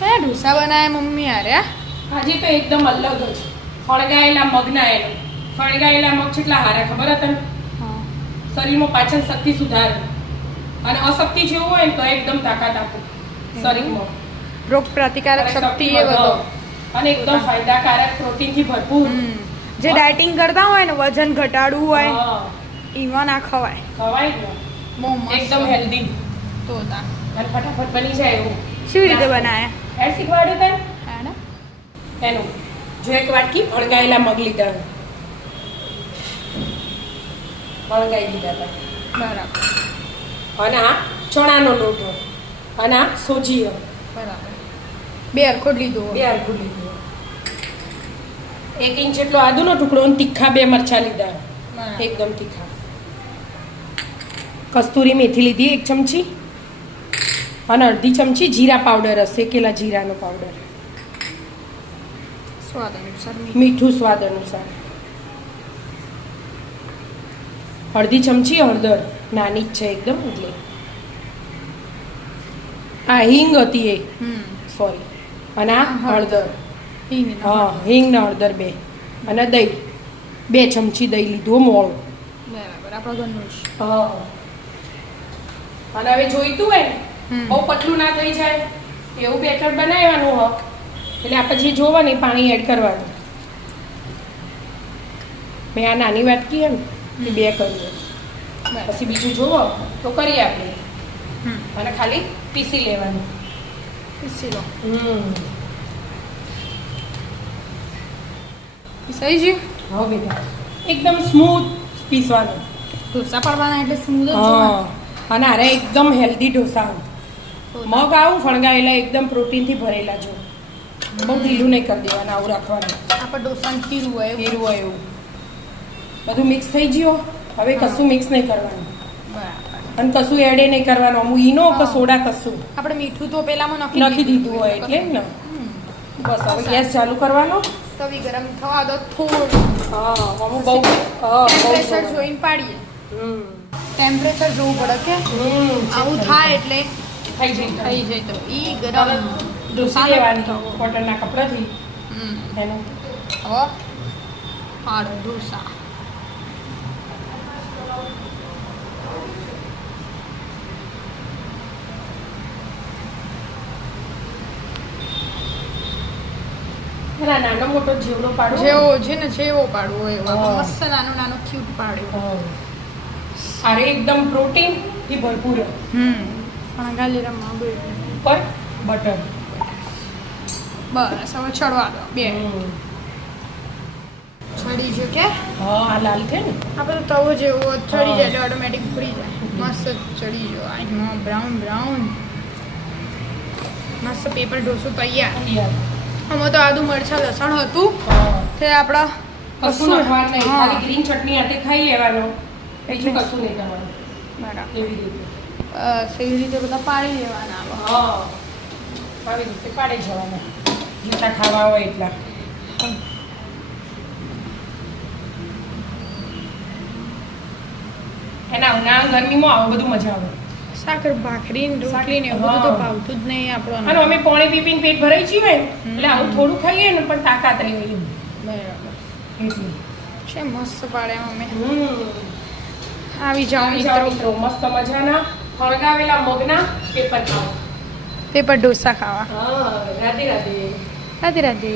છે ઢોસા બનાવ્યા મમ્મી યારે આજે તો એકદમ અલગ જ ફળગાયેલા મગના એનો ફળગાયેલા મગ કેટલા હારા ખબર હતા ને શરીરમાં પાચન શક્તિ સુધારે અને અશક્તિ જેવું હોય ને તો એકદમ તાકાત આપે શરીરમાં રોગ પ્રતિકારક શક્તિ એ બધો અને એકદમ ફાયદાકારક પ્રોટીનથી ભરપૂર જે ડાયટિંગ કરતા હોય ને વજન ઘટાડવું હોય હા, ઈવા ના ખવાય ખવાય ને બહુ મસ્ત એકદમ હેલ્ધી તો તા અને ફટાફટ બની જાય એવું કેવી રીતે બનાયા એ શીખવાડ્યું તને હે ને એનું જો એક વાટકી ફળગાયેલા મગ લીધા ફળગાઈ દીધા હતા બરાબર અને આ ચણાનો લોટ હોય અને આ સોજી હોય બરાબર બે અરખોટ લીધો બે હરખું લીધું 1 ઇંચ જેટલો આદુનો ટુકડો અને તીખા 2 મરચાં લીધા બરાબર. એકદમ તીખા કસ્તુરી મેથી લીધી 1 ચમચી અને અડધી ચમચી જીરા પાવડર હશે શેકેલા જીરાનો પાવડર સ્વાદ અનુસાર મીઠું સ્વાદ અનુસાર અડધી ચમચી હળદર નાની જ છે એકદમ એટલે આ હિંગ હતી એ સોરી અને આ હળદર હા હિંગ ને હળદર 2 અને દહીં 2 ચમચી દહીં લીધું મોળું બરાબર આપણા ઘરનું જ હા અને હવે જોઈતું હોય ને બહુ પતલું ના થઈ જાય એવું બેટર બનાવવાનું હોય એટલે આપણે જે જોવા ને એ પાણી એડ કરવાનું મેં આ નાની વાટકી હે ને એ 2 કરીએ પછી બીજું જોવો તો કરીએ આપણે અને ખાલી પીસી લેવાનું પીસી લો પીસાઈ ગયું હા બેટા એકદમ સ્મૂથ પીસવાનું ઢોસા પાડવાના એટલે સ્મૂધ જ હા જોવાના. અને અરે એકદમ હેલ્ધી ઢોસા મગ આવું ફણગાયેલા એકદમ પ્રોટીનથી ભરેલા જો બહુ ઢીલું નહીં કરી દેવાનું આવું રાખવાનું આપણે ઢોસાનું ખીરું હોય એવું. ખીરું હોય એવું બધું મિક્સ થઈ ગયું હવે કશું મિક્સ નહીં કરવાનું બરાબર અને કશું એડ નહીં કરવાનું અમુક ઈનો કે સોડા કશું આપણે મીઠું તો પેલામાં નાખી દીધું હોય એટલે ને બસ હવે ગેસ ચાલુ કરવાનો તવી ગરમ થવા દો થોડું હા અમુક બહુ હા બહુ ટેમ્પરેચર જોઈને પાડીએ ટેમ્પરેચર જોવું પડે કે આવું થાય એટલે થઈ જાય થઈ જાય તો ઈ ગરમ ઢોસા લેવાની કોટનના કપડાથી એનું હવે પાડો ઢોસા પેલા નાનો મોટો જેવડો પાડો જેવો છે ને જેવો પાડવો હોય એવો હા. મસ્ત નાનો નાનો ક્યુટ પાડ્યો અરે એકદમ પ્રોટીન થી ભરપૂર ફણગાલેલા મગ ઉપર બટર બસ હવે ચડવા દો બે ચડી જો કે હા આ લાલ છે ને આપણે તો તવો જેવો ચડી જાય એટલે ઓટોમેટિક ફરી જાય મસ્ત ચડી જો આ બ્રાઉન બ્રાઉન મસ્ત પેપર ઢોસો તૈયાર આમાં તો આદુ મરચાં લસણ હતું તે આપણા કશું નાખવાનું નહીં હા. ખાલી ગ્રીન ચટણી હાથે ખાઈ લેવાનો બીજું કશું નહીં કરવાનું બરાબર એવી રીતે બસ એવી રીતે બધા પાડી લેવાના હા આવી રીતે પાડી જવાના જેટલા ખાવા હોય એટલા એના ઉનાળા ગરમીમાં આવું બધું મજા આવે સાકર ભાખરી ને રોટલી ને એવું બધું તો ભાવતું જ નહીં અને આપણો અમે પાણી પી પીને પેટ ભરાઈ ગયું હોય ને, એટલે આવું થોડું ખાઈએ ને પણ તાકાત રહે એમ બરાબર એટલે છે મસ્ત પાડે અમે હમ આવી જાઓ આવી જાઓ મિત્રો મિત્રો મસ્ત મજાના ફળગાવેલા મગના પેપર ખાઓ પેપર ઢોસા ખાવા હા રાધે રાધે રાધે રાધે